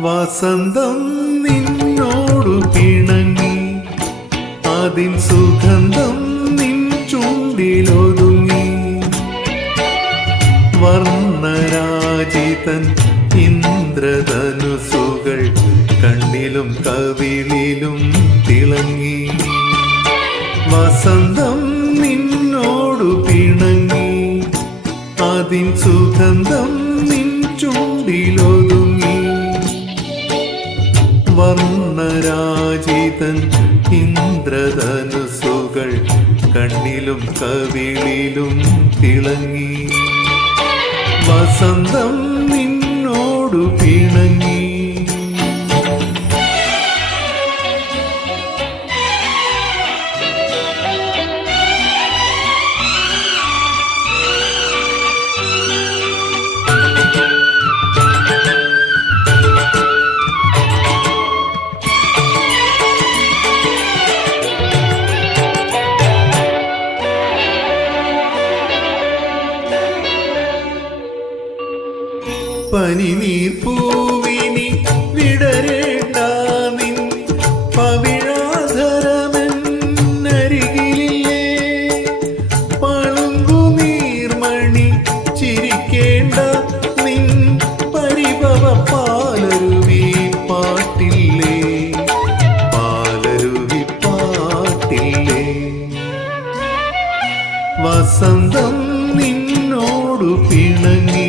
വസന്തം നിന്നോടു പിണങ്ങി. അതിൻ സുഗന്ധം നിൻ ചുണ്ടിലൊതുങ്ങി. വർണരാജിതൻ ഇന്ദ്രധനുസുകൾ കണ്ണിലും കവിളിലും തിളങ്ങി. വസന്തം നിന്നോടു പിണങ്ങി. അതിൻ സുഗന്ധം നിൻ ചുണ്ടിലൊതുങ്ങി. വർണരാജിതൻ ഇന്ദ്രധനുസുകൾ കണ്ണിലും കവിളിലും തിളങ്ങി വസന്തം നിന്നോടു പിണങ്ങി പനിനീർ പൂവിനി വിടരേണ്ട നിൻ പവിഴാധരമെന്നരികിലേ പളുങ്കു നീർമണി ചിരിക്കേണ്ട നിൻ പരിഭവ പാലരുവി പാട്ടില്ലേ? പാലരുവി പാട്ടില്ലേ? വസന്തം നിന്നോടു പിണങ്ങി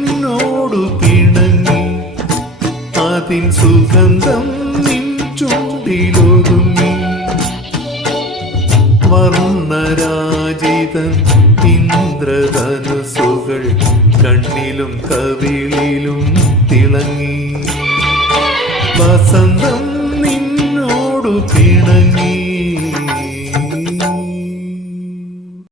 അതിൻ സുഗന്ധം നിൻ ചുണ്ടിലൊതുങ്ങി. വർണരാജിതൻ ഇന്ദ്രധനുസുകൾ കണ്ണിലും കവിളിലും തിളങ്ങി. വസന്തം നിന്നോടു പിണങ്ങി.